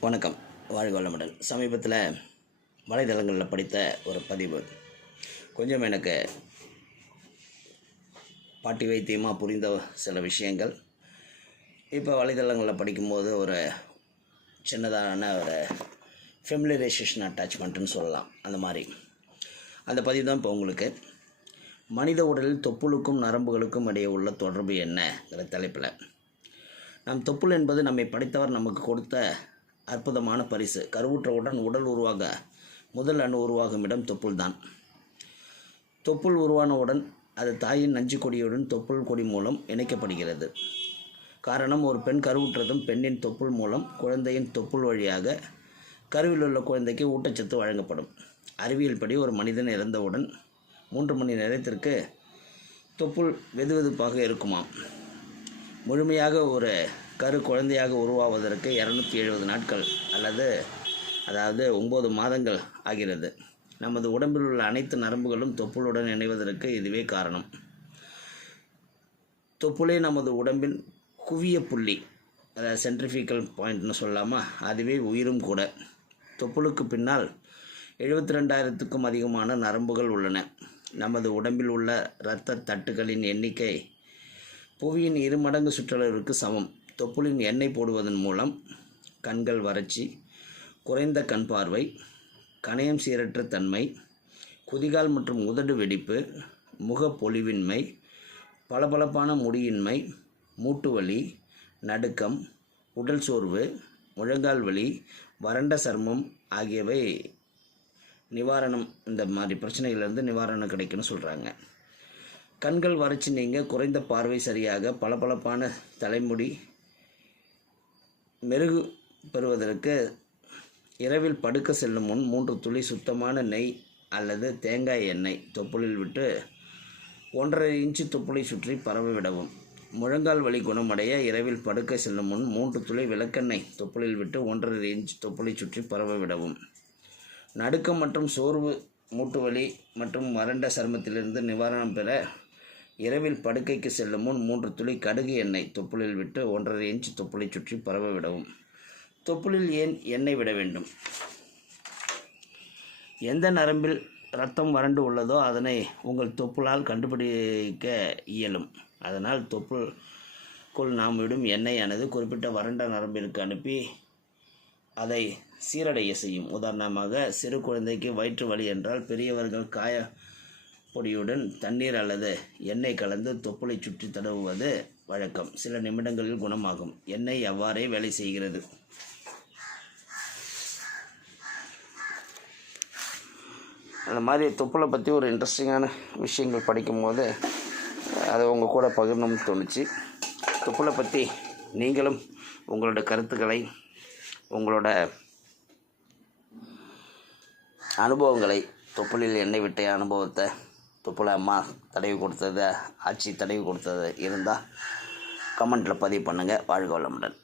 வணக்கம். வாழ்க வளமுடன். சமீபத்தில் வலைதளங்களில் படித்த ஒரு பதிவு. கொஞ்சம் எனக்கு பாட்டி வைத்தியமாக புரிந்த சில விஷயங்கள். இப்போ வலைதளங்களில் படிக்கும்போது ஒரு சின்னதான ஒரு ஃபெமிலரைசேஷன் அட்டாச்மெண்ட்டுன்னு சொல்லலாம். அந்த மாதிரி. அந்த பதிவு தான் இப்போ உங்களுக்கு. மனித உடலில் தொப்புளுக்கும் நரம்புகளுக்கும் இடையே உள்ள தொடர்பு என்னங்கிற தலைப்பில். நம் தொப்புள் என்பது நம்மை படைத்தவர் நமக்கு கொடுத்த அற்புதமான பரிசு. கருவுற்றவுடன் உடல் உருவாக முதல் அணு உருவாகும் இடம் தொப்புள் தான் தொப்புள் உருவானவுடன் அது தாயின் நஞ்சு கொடியுடன் தொப்புள் கொடி மூலம் இணைக்கப்படுகிறது. காரணம் ஒரு பெண் கருவுற்றதும் பெண்ணின் தொப்புள் மூலம் குழந்தையின் தொப்புள் வழியாக கருவில் உள்ள குழந்தைக்கு ஊட்டச்சத்து வழங்கப்படும். அறிவியல் படி ஒரு மனிதன் இறந்தவுடன் மூன்று மணி நேரத்திற்கு தொப்புள் வெதுவெதுப்பாக இருக்குமாம். முழுமையாக ஒரு கரு குழந்தையாக உருவாவதற்கு இரநூத்தி எழுபது நாட்கள் அல்லது அதாவது ஒம்பது மாதங்கள் ஆகிறது. நமது உடம்பில் உள்ள அனைத்து நரம்புகளும் தொப்புளுடன் இணைவதற்கு இதுவே காரணம். தொப்புளே நமது உடம்பின் குவிய புள்ளி அதாவது சென்ட்ரிஃபிக்கல் பாயிண்ட்னு சொல்லாமா அதுவே உயிரும் கூட. தொப்புளுக்கு பின்னால் எழுபத்தி ரெண்டாயிரத்துக்கும் அதிகமான நரம்புகள் உள்ளன. நமது உடம்பில் உள்ள இரத்த தட்டுகளின் எண்ணிக்கை புவியின் இருமடங்கு சுற்றளவிற்கு சமம். தொப்புளின் எண்ணெய் போடுவதன் மூலம் கண்கள் வறட்சி குறைந்த கண் பார்வை கணையம் சீரற்ற தன்மை குதிகால் மற்றும் உதடு வெடிப்பு முகப்பொலிவின்மை பளபளப்பான முடியின்மை மூட்டு வலி நடுக்கம் உடல் சோர்வு முழங்கால் வலி வறண்ட சர்மம் ஆகியவை நிவாரணம் இந்த மாதிரி பிரச்சனைகள்லேருந்து நிவாரணம் கிடைக்குன்னு சொல்கிறாங்க கண்கள் வறட்சி நீங்க குறைந்த பார்வை சரியாக பளபளப்பான தலைமுடி மெருகு பெறுவதற்கு இரவில் படுக்க செல்லும் முன் மூன்று துளி சுத்தமான நெய் அல்லது தேங்காய் எண்ணெய் தொப்புளில் விட்டு ஒன்றரை இன்ச்சு தொப்புளை சுற்றி பரவ விடவும். முழங்கால் வலி குணமடைய இரவில் படுக்க செல்லும் முன் மூன்று துளி விளக்கெண்ணெய் தொப்புளில் விட்டு ஒன்றரை இன்ச் தொப்புளை சுற்றி பரவ விடவும். நடுக்கம் மற்றும் சோர்வு மூட்டு வலி மற்றும் வறண்ட சருமத்திலிருந்து நிவாரணம் பெற இரவில் படுக்கைக்கு செல்லும் முன் மூன்று துளி கடுகு எண்ணெய் தொப்புளில் விட்டு ஒன்றரை இன்ச் தொப்புளை சுற்றி பரவ விடவும். தொப்புளில் ஏன் எண்ணெய் விட வேண்டும்? எந்த நரம்பில் ரத்தம் வறண்டு உள்ளதோ அதனை உங்கள் தொப்புளால் கண்டுபிடிக்க இயலும். அதனால் தொப்புளுக்குள் நாம் விடும் எண்ணெயானது குறிப்பிட்ட வறண்ட நரம்பிற்கு அனுப்பி அதை சீரடைய செய்யும். உதாரணமாக சிறு குழந்தைக்கு வயிற்று வலி என்றால் பெரியவர்கள் காய பொடியுடன் தண்ணீர் அல்லது எண்ணெய் கலந்து தொப்புளை சுற்றி தடவுவது வழக்கம். சில நிமிடங்களில் குணமாகும். எண்ணெய் அவ்வாறே வேலை செய்கிறது. அந்த மாதிரி தொப்புளை பற்றி ஒரு இன்ட்ரெஸ்டிங்கான விஷயங்கள் படிக்கும்போது அதை உங்கள் கூட பகிரணும்னு தோணுச்சு. தொப்புளை பற்றி நீங்களும் உங்களோட கருத்துக்களை உங்களோட அனுபவங்களை தொப்புளில் எண்ணெய் விட்ட அனுபவத்தை தொப்புளை அம்மா தடவி கொடுத்தது ஆட்சி தடவி கொடுத்தது இருந்தால் கமெண்ட்டில் பதிவு பண்ணுங்கள் வாழ்க வளமுடன்.